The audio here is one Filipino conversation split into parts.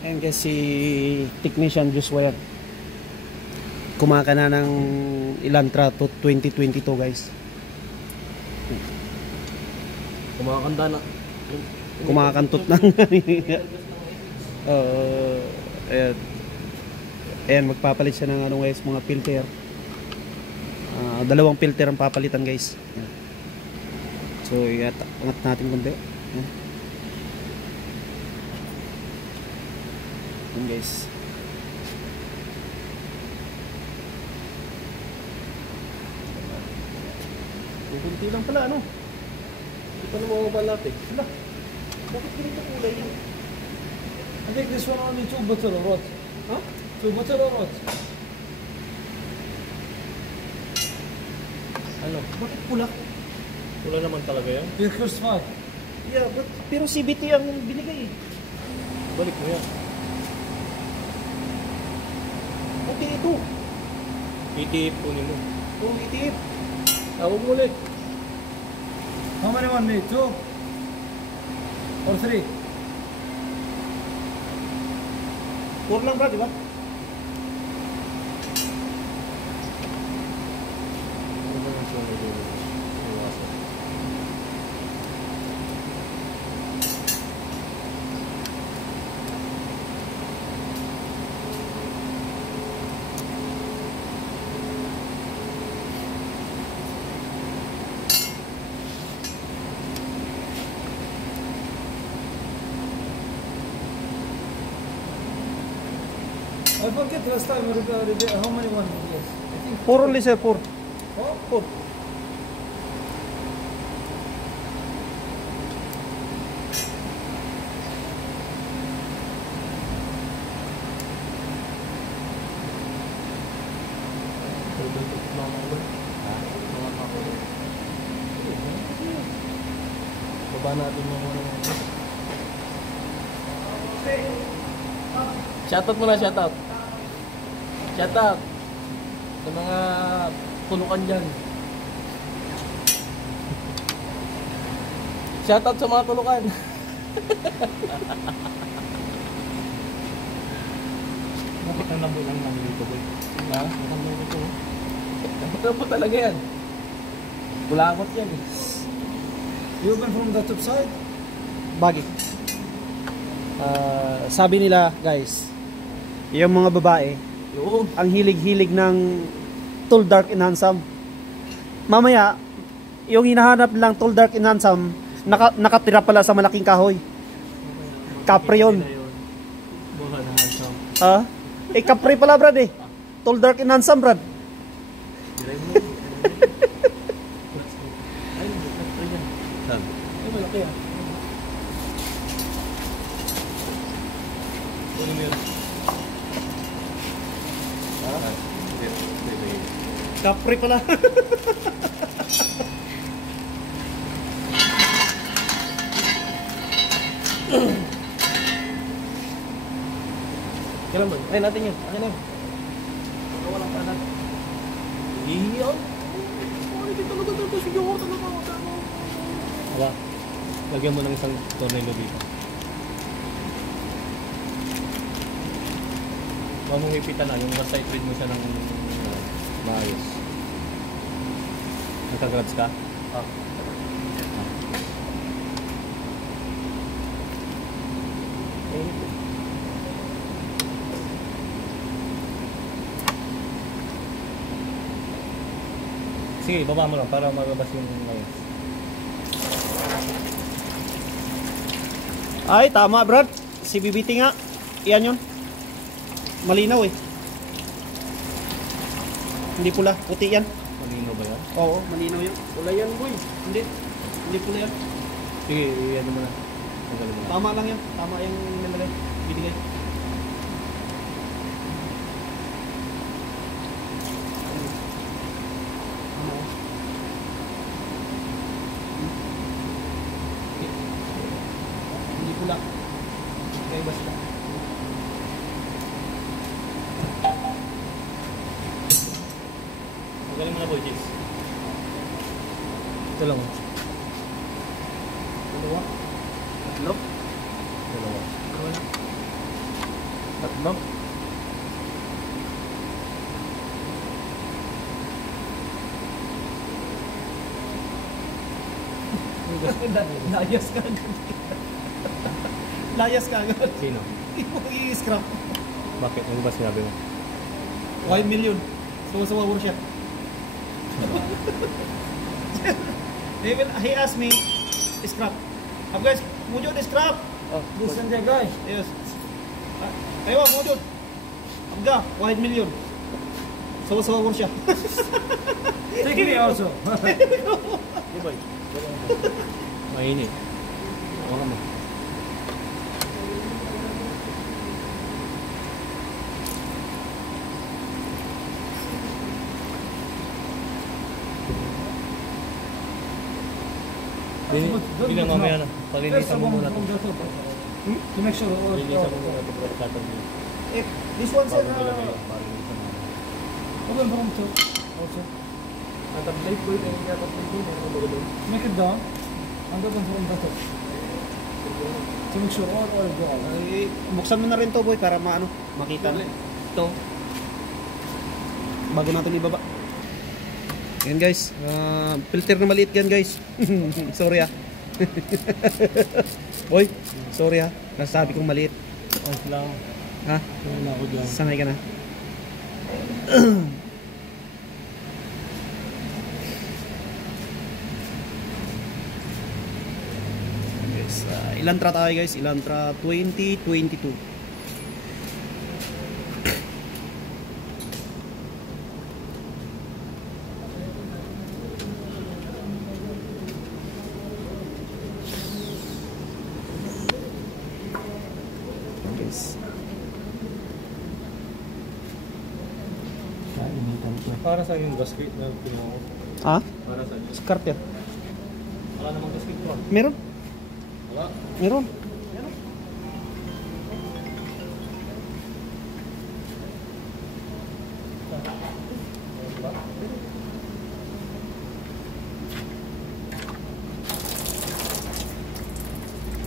Ayan guys, si Technician Joshua yan. Kumaka na ng Elantra to 2022 guys. Kumakanda na. Kumakantot na. Ayan. Ayan, magpapalit siya ng ano guys, mga filter. Dalawang filter ang papalitan guys. Ayan. So, angat natin kundi. Ayan. Ayan guys. Kunti lang pala, ano? Hindi pa naman mabalat eh. Hala, bakit ganito kulay yun? I think this one only 2 bottle of rot. Huh? 2 bottle of rot. Ano? Bakit pula? Pula naman talaga yan? Pirkers 5. Yeah, pero CBT ang binigay eh. Balik mo yan. Pati ito. PTF kunin mo. Itong ETF. Tawag mo ulit. How many one need? 2? Or 3? 4 lang ba, di ba? Ano ba yung suno dito? Iwasan. I forget last time how many one? Yes. I think 4 only sir, 4. oh, 4. Baba natin yung ano. Shoutout muna, shoutout. Shoutout sa mga punukan dyan. Shoutout sa mga punukan. Bakit ang lambot lang namin dito, boy? Ha? Ang lambot ito. Lambot talaga yan. Bulakot yan eh. you open from the top side? Bagi. Sabi nila guys, yung mga babae, Yung. ang hilig-hilig ng tall, dark, and handsome. Mamaya, yung hinahanap lang tall, dark, and handsome, nakatira pala sa malaking kahoy. Capri yun. Buha na handsome. Ha? Capri pala brad eh. Tall, dark, and handsome brad. Ay, Capri yan. Saan? Ay, malaki ah. Ano mo yun? Capri pala. Kailan ba? Ay, natin yun. Akin na yun. Walang kanan. Hihingi yun. Hindi talaga dito. Sige ako talaga. Aba, lagyan mo ng isang tornillo dito. Huwag mong ipitan na. Yung basta i-treat mo siya ng maayos. Nagka-grabs ka? Ah. Sige, baba mo lang para magabas yung maayos. Ay, tama brad. Si BBT nga. Iyan yun. Malinaw eh. Hindi pula, puti yan. Malino ba yan? Oo, malinaw yan. Pula yan, boy. Hindi pula yan. Sige, iyan mo na. Magaling mo na. Tama lang yan. Tama yung nilagay. Binigay. Hindi pula. Kaya basta. Magaling mo na, boy, Jace. Ito lang. Dalawa. Tatlo. Dalawa. Dalawa lang. No? Layas ka agad. Layas ka agad. Sino? I-scrap. Bakit? Ano ba sinabi mo? 1 million. So siya. He asked me, scrap. Guys, mujud scrap. Oh, Listen there, guys. Yes. Ayo, mujud. Abga, 1 million. So siya. Take me also. di ba? Mainit. Wala mo. Bilang mamaya na. Palinisan mo muna ito. To make sure all Palinisan mo muna ito. If this one said, open from two also. Ang tablay ko yung Make it down and open from the top. To make sure all go out. buksan mo na rin to boy para makita na. Ito. Bago natin ibaba. Yan guys, filter na maliit yan guys. Sorry ah. Boy, sorry ah. Nasabi kong maliit. Oh, lang. Ha? Wala ako dyan. Sanay ka na. Guys, Elantra tayo guys. Elantra 2022. Para sa yung gasket na pinuha ko. Ha? Para sa yung... Carter. Wala namang gasket ko. Meron? Wala. Meron.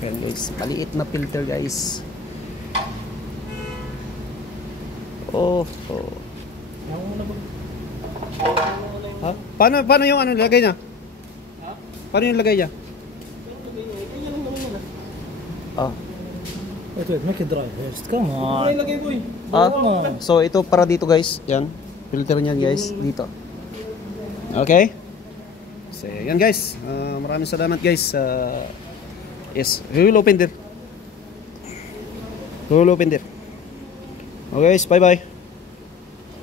Ayan guys, maliit na filter guys. Oh. Ha? Paano yung lagay niya? Ha? Paano yung lagay niya? Ah. Wait, make it dry first. Come on. Ay, lagay boy. So ito para dito guys. Yan. Filter niyan guys. Dito. Okay? So yan guys. Maraming salamat guys. Yes. We will open there. Okay guys. Bye bye.